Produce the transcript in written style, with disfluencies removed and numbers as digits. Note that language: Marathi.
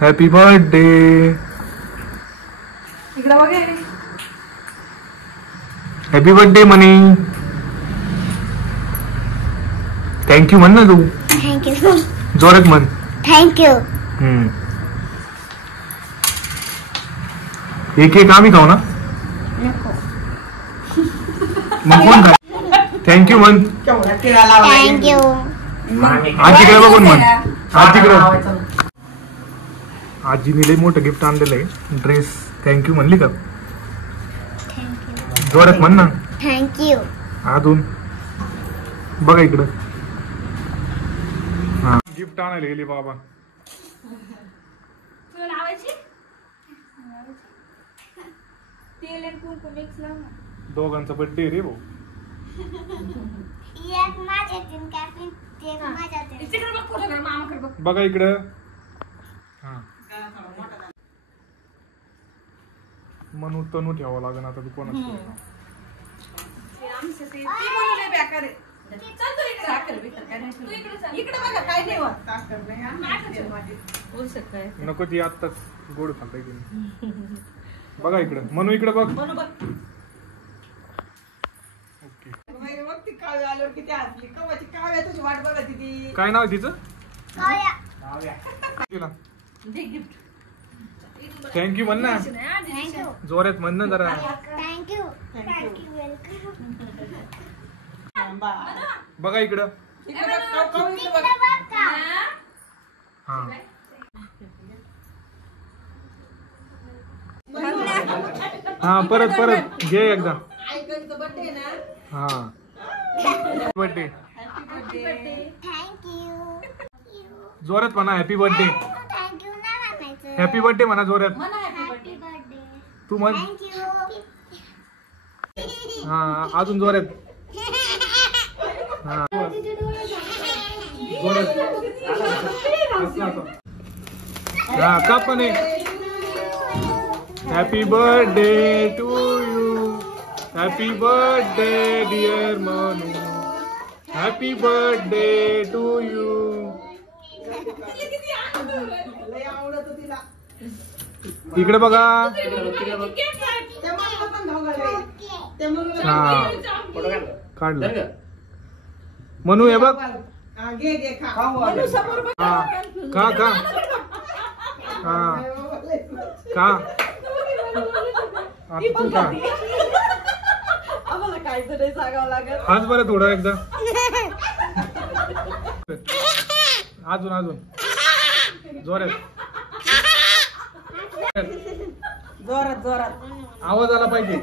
Happy birthday. इकडे बघा. हॅपी बर्थडे मनी. थँक्यू म्हण ना तू. थँक्यू. जोरात म्हण. थँक्यू. एक एक आम्ही खाऊ ना. नको. मग कोण खाय. थँक्यू म्हण. थँक्यू. आजीकडे बघून म्हण. आजीकडे. आजीने लई मोठं गिफ्ट आणलेलं आहे. ड्रेस. थँक्यू म्हणली का. थँक्यू. जोरात म्हण ना. थँक्यू. अजून बघा इकडं. हा गिफ्ट आणायला गेली बाबा. दोघांचा बर्थडे रे भाऊ. बघा इकडं. हा म्हणून तनू ठेवावं लागेल आता. तू कोणाचं नको ती आत्ताच गोड खाल्लाय की. बघा इकडं. म्हणू इकडं बघ. काय नाव तिचं. थँक्यू म्हण ना. जोरात म्हण ना जरा. थँक्यू. बघा इकडं. हा परत परत घे एकदा. हा बर्थडे. जोरात म्हणा. Happy birthday. हॅपी बर्थडे म्हणा जोरात. तू म्हण. हा अजून जोरात. हा जोरात. हा का पण happy birthday to you. Happy birthday dear Manu. Happy birthday to you. इकडे बघा. हा काढलं. म्हणू हे बघ. हा का का हा का आता तू का. आज बरं थोडं एकदा. अजून अजून जोरात. जोरात जोरात आवाज आला पाहिजे.